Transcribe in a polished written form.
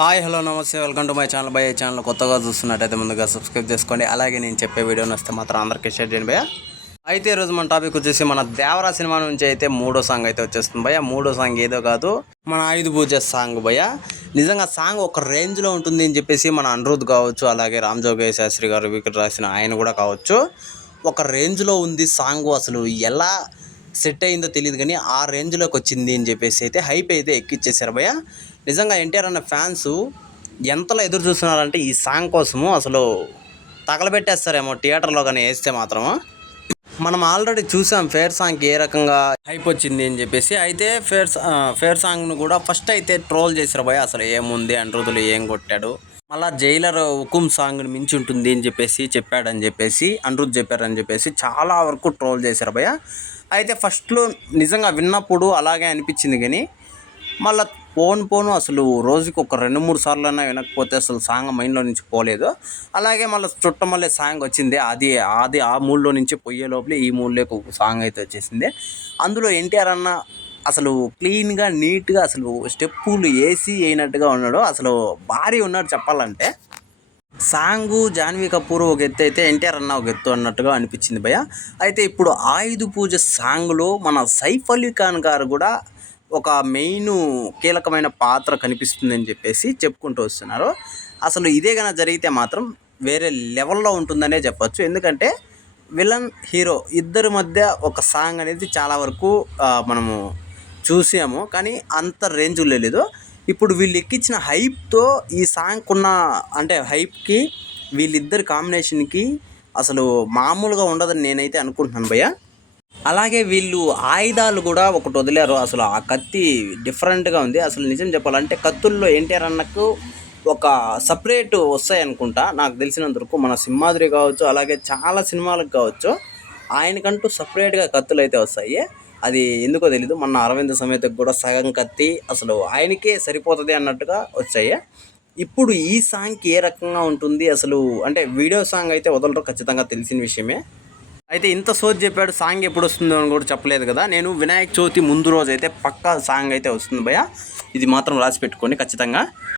Hi hello నమస్తే welcome to my channel భయ్య. Channel కొత్తగా చూస్తున్నట్టయితే ముందుగా సబ్స్క్రైబ్ చేసుకోండి. అలాగే నేను చెప్పే వీడియోని వస్తే మాత్రం అందరికీ షేర్ చేయండి భయ్య. అయితే ఈరోజు మన టాపిక్ వచ్చేసి మన దేవరా సినిమా నుంచి అయితే మూడో సాంగ్ అయితే వచ్చేస్తుంది భయ్య. మూడో సాంగ్ ఏదో కాదు, మన ఆయుధ పూజ సాంగ్ భయ్య. నిజంగా సాంగ్ ఒక రేంజ్లో ఉంటుంది అని చెప్పేసి మన అనిరుద్ కావచ్చు, అలాగే రామ్ జోగయ్య శాస్త్రి గారు వికెట్ రాసిన ఆయన కూడా కావచ్చు, ఒక రేంజ్లో ఉంది సాంగ్. అసలు ఎలా సెట్ అయిందో తెలియదు కానీ ఆ రేంజ్లోకి వచ్చింది అని చెప్పేసి అయితే హైప్ అయితే ఎక్కిచ్చేసారు భయ్య. నిజంగా ఎన్టీఆర్ అన్న ఫ్యాన్స్ ఎంతలో ఎదురు చూస్తున్నారంటే ఈ సాంగ్ కోసము అసలు తగలబెట్టేస్తారేమో థియేటర్లో కానీ వేస్తే మాత్రము. మనం ఆల్రెడీ చూసాం ఫేర్ సాంగ్కి ఏ రకంగా హైప్ వచ్చింది అని చెప్పేసి. అయితే ఫేర్ సాంగ్ను కూడా ఫస్ట్ అయితే ట్రోల్ చేశారు భయ్య. అసలు ఏముంది అనిరుద్ధులు ఏం కొట్టాడు, మళ్ళీ జైలర్ హుకుం సాంగ్ని మించి ఉంటుంది అని చెప్పేసి చెప్పాడని చెప్పేసి అనిరుద్ధ్ చెప్పారని చెప్పేసి చాలా వరకు ట్రోల్ చేశారు భయ్య. అయితే ఫస్ట్లో నిజంగా విన్నప్పుడు అలాగే అనిపించింది కానీ మళ్ళీ పోను అసలు రోజుకి ఒక 2-3 సార్లైనా వినకపోతే అసలు సాంగ్ మైండ్లో నుంచి పోలేదు. అలాగే మళ్ళీ చుట్టమల్లే సాంగ్ వచ్చింది, అది ఆ మూడ్లో నుంచి పోయే లోపలే ఈ మూడ్లోకి ఒక సాంగ్ అయితే వచ్చేసింది. అందులో ఎన్టీఆర్ అన్న అసలు క్లీన్గా నీట్గా అసలు స్టెప్పులు వేసి అయినట్టుగా ఉన్నాడు. అసలు భారీ ఉన్నాడు చెప్పాలంటే. సాంగు జాన్వీ కపూర్ ఒక ఎత్తు అయితే ఎన్టీఆర్ అన్న ఒక ఎత్తు అన్నట్టుగా అనిపించింది భయ్య. అయితే ఇప్పుడు ఆయుధ పూజ సాంగ్లో మన సైఫ్ అలీ ఖాన్ గారు కూడా ఒక మెయిన్ కీలకమైన పాత్ర కనిపిస్తుందని చెప్పేసి చెప్పుకుంటూ వస్తున్నారు. అసలు ఇదే కనుక జరిగితే మాత్రం వేరే లెవెల్లో ఉంటుందనే చెప్పచ్చు. ఎందుకంటే విలన్ హీరో ఇద్దరి మధ్య ఒక సాంగ్ అనేది చాలా వరకు మనము చూసాము, కానీ అంత రేంజ్లో లేదు. ఇప్పుడు వీళ్ళు ఎక్కించిన హైప్తో ఈ సాంగ్ ఉన్న అంటే హైప్కి వీళ్ళిద్దరి కాంబినేషన్కి అసలు మామూలుగా ఉండదని నేనైతే అనుకుంటున్నాను భయ్య. అలాగే వీళ్ళు ఆయుధాలు కూడా ఒకటి వదిలేరు. అసలు ఆ కత్తి డిఫరెంట్గా ఉంది. అసలు నిజం చెప్పాలంటే కత్తుల్లో ఎన్టీఆర్ అన్నకు ఒక సపరేట్ వస్తాయి అనుకుంటా నాకు తెలిసినంత వరకు. మన సింహాద్రి కావచ్చు, అలాగే చాలా సినిమాలకు కావచ్చు, ఆయనకంటూ సపరేట్గా కత్తులు అయితే వస్తాయి. అది ఎందుకో తెలీదు. మన అరవింద సమేతకు కూడా సగం కత్తి అసలు ఆయనకే సరిపోతుంది అన్నట్టుగా వచ్చాయి. ఇప్పుడు ఈ సాంగ్కి ఏ రకంగా ఉంటుంది అసలు అంటే వీడియో సాంగ్ అయితే వదలరు, ఖచ్చితంగా తెలిసిన విషయమే. అయితే ఇంత సోచ్ చెప్పాడు, సాంగ్ ఎప్పుడు వస్తుందో అని కూడా చెప్పలేదు కదా. నేను వినాయక చవితి ముందు రోజు అయితే పక్కా సాంగ్ అయితే వస్తుంది భయ్య, ఇది మాత్రం రాసి పెట్టుకోండి ఖచ్చితంగా.